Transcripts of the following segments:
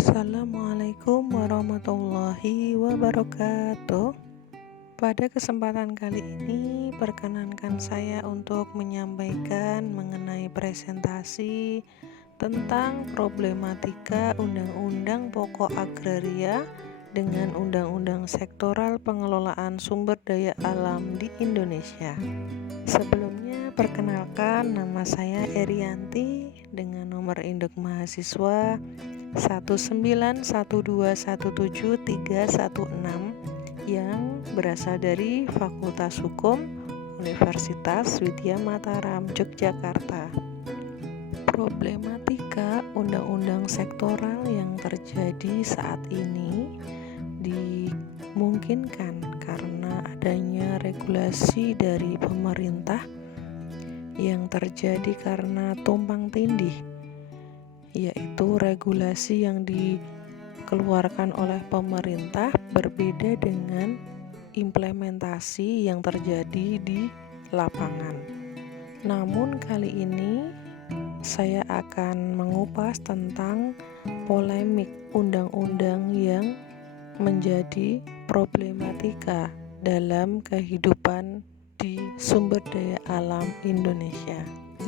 Assalamualaikum warahmatullahi wabarakatuh. Pada kesempatan kali ini, perkenankan saya untuk menyampaikan mengenai presentasi tentang problematika Undang-Undang Pokok Agraria dengan Undang-Undang Sektoral Pengelolaan Sumber Daya Alam di Indonesia. Sebelumnya, perkenalkan, nama saya Erianti dengan nomor induk mahasiswa 191217316 yang berasal dari Fakultas Hukum Universitas Widya Mataram, Yogyakarta. Problematika undang-undang sektoral yang terjadi saat ini dimungkinkan karena adanya regulasi dari pemerintah yang terjadi karena tumpang tindih, yaitu regulasi yang dikeluarkan oleh pemerintah berbeda dengan implementasi yang terjadi di lapangan. Namun kali ini saya akan mengupas tentang polemik undang-undang yang menjadi problematika dalam kehidupan di sumber daya alam Indonesia.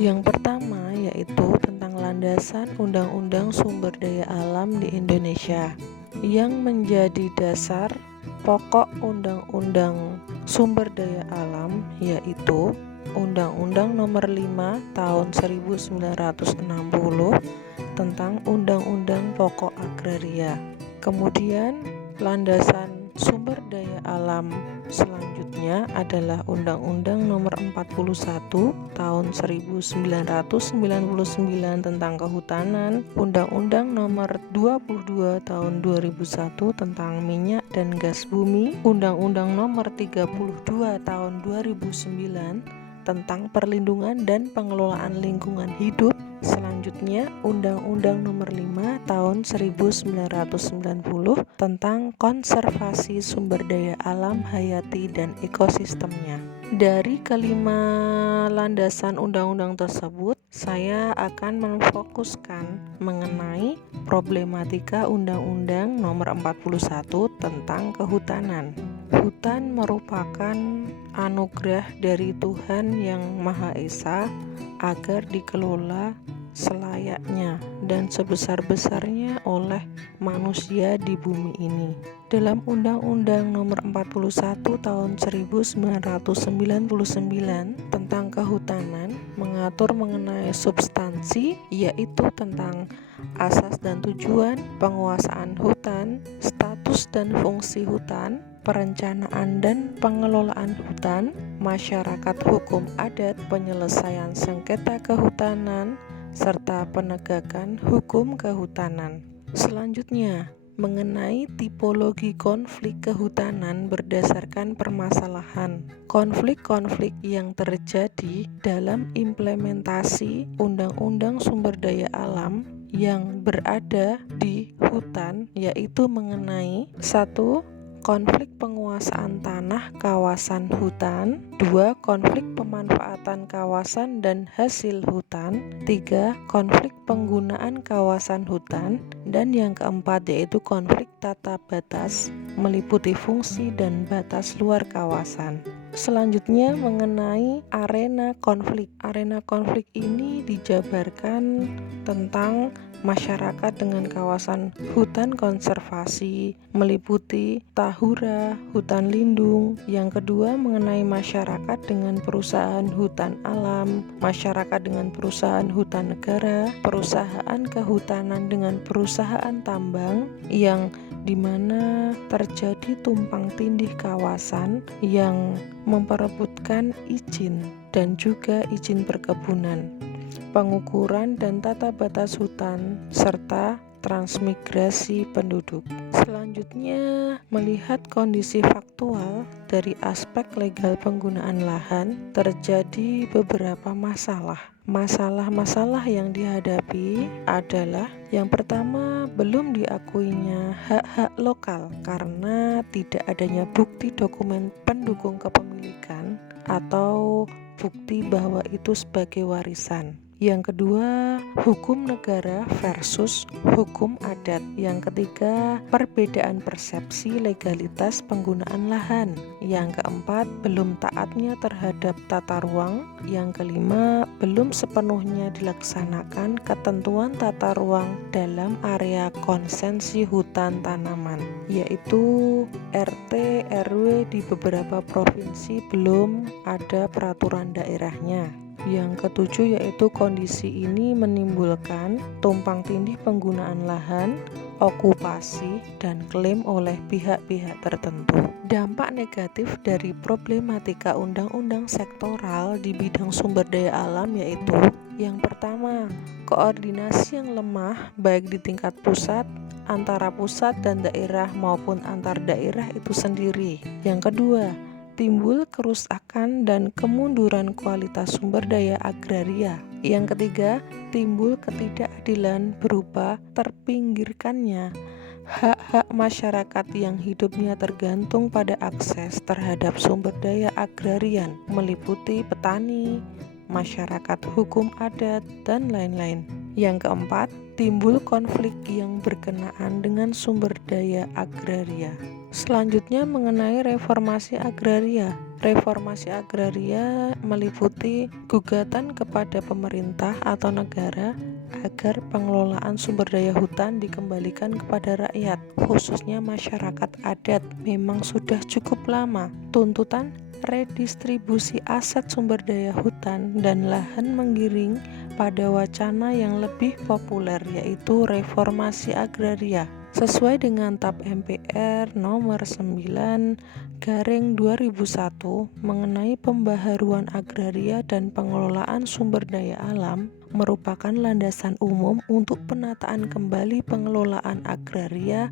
Yang pertama yaitu tentang landasan Undang-Undang Sumber Daya Alam di Indonesia yang menjadi dasar pokok Undang-Undang Sumber Daya Alam, yaitu Undang-Undang Nomor 5 Tahun 1960 tentang Undang-Undang Pokok Agraria. Kemudian landasan sumber daya alam selanjutnya adalah Undang-Undang Nomor 41 Tahun 1999 tentang Kehutanan, Undang-Undang Nomor 22 Tahun 2001 tentang Minyak dan Gas Bumi, Undang-Undang Nomor 32 Tahun 2009 tentang Perlindungan dan Pengelolaan Lingkungan Hidup. Selanjutnya, Undang-Undang Nomor 5 Tahun 1990 tentang Konservasi Sumber Daya Alam Hayati dan Ekosistemnya. Dari kelima landasan undang-undang tersebut, saya akan memfokuskan mengenai problematika Undang-Undang Nomor 41 tentang kehutanan. Hutan merupakan anugerah dari Tuhan Yang Maha Esa agar dikelola selayaknya dan sebesar-besarnya oleh manusia di bumi ini. Dalam Undang-Undang Nomor 41 Tahun 1999 tentang kehutanan mengatur mengenai substansi, yaitu tentang asas dan tujuan penguasaan hutan, status dan fungsi hutan, perencanaan dan pengelolaan hutan, masyarakat hukum adat, penyelesaian sengketa kehutanan, serta penegakan hukum kehutanan. Selanjutnya, mengenai tipologi konflik kehutanan berdasarkan permasalahan. Konflik-konflik yang terjadi dalam implementasi Undang-Undang Sumber Daya Alam yang berada di hutan, yaitu mengenai 1. Konflik penguasaan tanah kawasan hutan. 2. Konflik pemanfaatan kawasan dan hasil hutan. 3. Konflik penggunaan kawasan hutan. Dan yang keempat yaitu konflik tata batas meliputi fungsi dan batas luar kawasan. Selanjutnya mengenai arena konflik. Arena konflik ini dijabarkan tentang masyarakat dengan kawasan hutan konservasi meliputi tahura, hutan lindung. Yang kedua mengenai masyarakat dengan perusahaan hutan alam, masyarakat dengan perusahaan hutan negara, perusahaan kehutanan dengan perusahaan tambang, yang dimana terjadi tumpang tindih kawasan yang memperebutkan izin dan juga izin perkebunan, pengukuran dan tata batas hutan, serta transmigrasi penduduk. Selanjutnya, melihat kondisi faktual dari aspek legal penggunaan lahan, terjadi beberapa masalah. Masalah-masalah yang dihadapi adalah yang pertama, belum diakuinya hak-hak lokal karena tidak adanya bukti dokumen pendukung kepemilikan atau bukti bahwa itu sebagai warisan. Yang kedua, hukum negara versus hukum adat. Yang ketiga, perbedaan persepsi legalitas penggunaan lahan. Yang keempat, belum taatnya terhadap tata ruang. Yang kelima, belum sepenuhnya dilaksanakan ketentuan tata ruang dalam area konsensi hutan tanaman, yaitu RT RW di beberapa provinsi belum ada peraturan daerahnya. Yang ketujuh yaitu kondisi ini menimbulkan tumpang tindih penggunaan lahan, okupasi, dan klaim oleh pihak-pihak tertentu. Dampak negatif dari problematika undang-undang sektoral di bidang sumber daya alam yaitu yang pertama, koordinasi yang lemah baik di tingkat pusat, antara pusat dan daerah maupun antar daerah itu sendiri. Yang kedua, timbul kerusakan dan kemunduran kualitas sumber daya agraria. Yang ketiga, timbul ketidakadilan berupa terpinggirkannya hak-hak masyarakat yang hidupnya tergantung pada akses terhadap sumber daya agrarian, meliputi petani, masyarakat hukum adat, dan lain-lain. Yang keempat, timbul konflik yang berkenaan dengan sumber daya agraria. Selanjutnya mengenai reformasi agraria. Reformasi agraria meliputi gugatan kepada pemerintah atau negara agar pengelolaan sumber daya hutan dikembalikan kepada rakyat, khususnya masyarakat adat. Memang sudah cukup lama tuntutan redistribusi aset sumber daya hutan dan lahan menggiring pada wacana yang lebih populer yaitu reformasi agraria. Sesuai dengan TAP MPR nomor 9/2001 mengenai pembaharuan agraria dan pengelolaan sumber daya alam merupakan landasan umum untuk penataan kembali pengelolaan agraria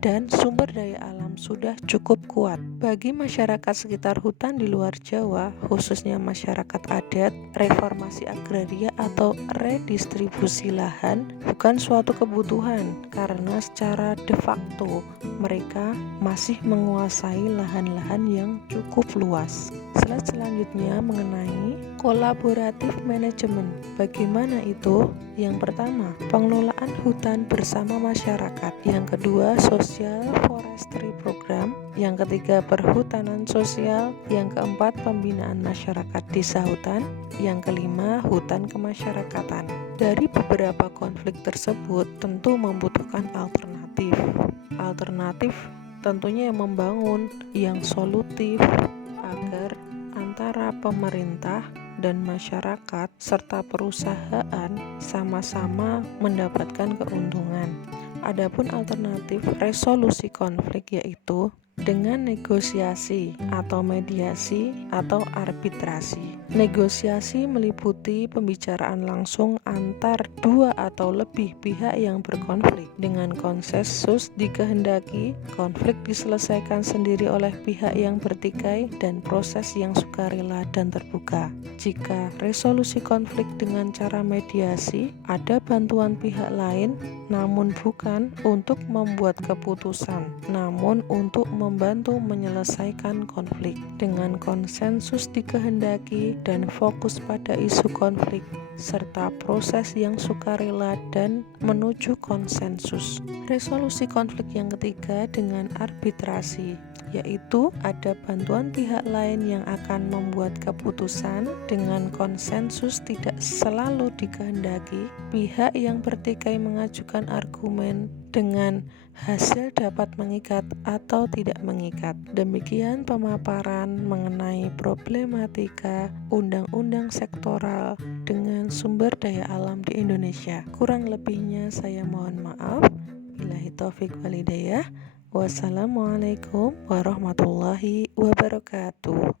dan sumber daya alam sudah cukup kuat. Bagi masyarakat sekitar hutan di luar Jawa, khususnya masyarakat adat, reformasi agraria atau redistribusi lahan bukan suatu kebutuhan karena secara de facto mereka masih menguasai lahan-lahan yang cukup luas. Slide selanjutnya mengenai kolaboratif manajemen. Bagaimana itu? Yang pertama, pengelolaan hutan bersama masyarakat. Yang kedua, social forestry program. Yang ketiga, perhutanan sosial. Yang keempat, pembinaan masyarakat desa hutan. Yang kelima, hutan kemasyarakatan. Dari beberapa konflik tersebut tentu membutuhkan alternatif. Alternatif tentunya yang membangun, yang solutif agar antara pemerintah dan masyarakat serta perusahaan sama-sama mendapatkan keuntungan. Adapun alternatif resolusi konflik yaitu dengan negosiasi atau mediasi atau arbitrasi. Negosiasi meliputi pembicaraan langsung antar dua atau lebih pihak yang berkonflik. Dengan konsensus dikehendaki, konflik diselesaikan sendiri oleh pihak yang bertikai dan proses yang sukarela dan terbuka. Jika resolusi konflik dengan cara mediasi, ada bantuan pihak lain namun bukan untuk membuat keputusan, namun untuk membantu menyelesaikan konflik. Dengan konsensus dikehendaki dan fokus pada isu konflik serta proses yang sukarela dan menuju konsensus. Resolusi konflik yang ketiga dengan arbitrasi, yaitu ada bantuan pihak lain yang akan membuat keputusan. Dengan konsensus tidak selalu dikehendaki, pihak yang bertikai mengajukan argumen dengan hasil dapat mengikat atau tidak mengikat. Demikian pemaparan mengenai problematika undang-undang sektoral dengan sumber daya alam di Indonesia. Kurang lebihnya saya mohon maaf. Billahi taufik walhidayah. Wassalamualaikum warahmatullahi wabarakatuh.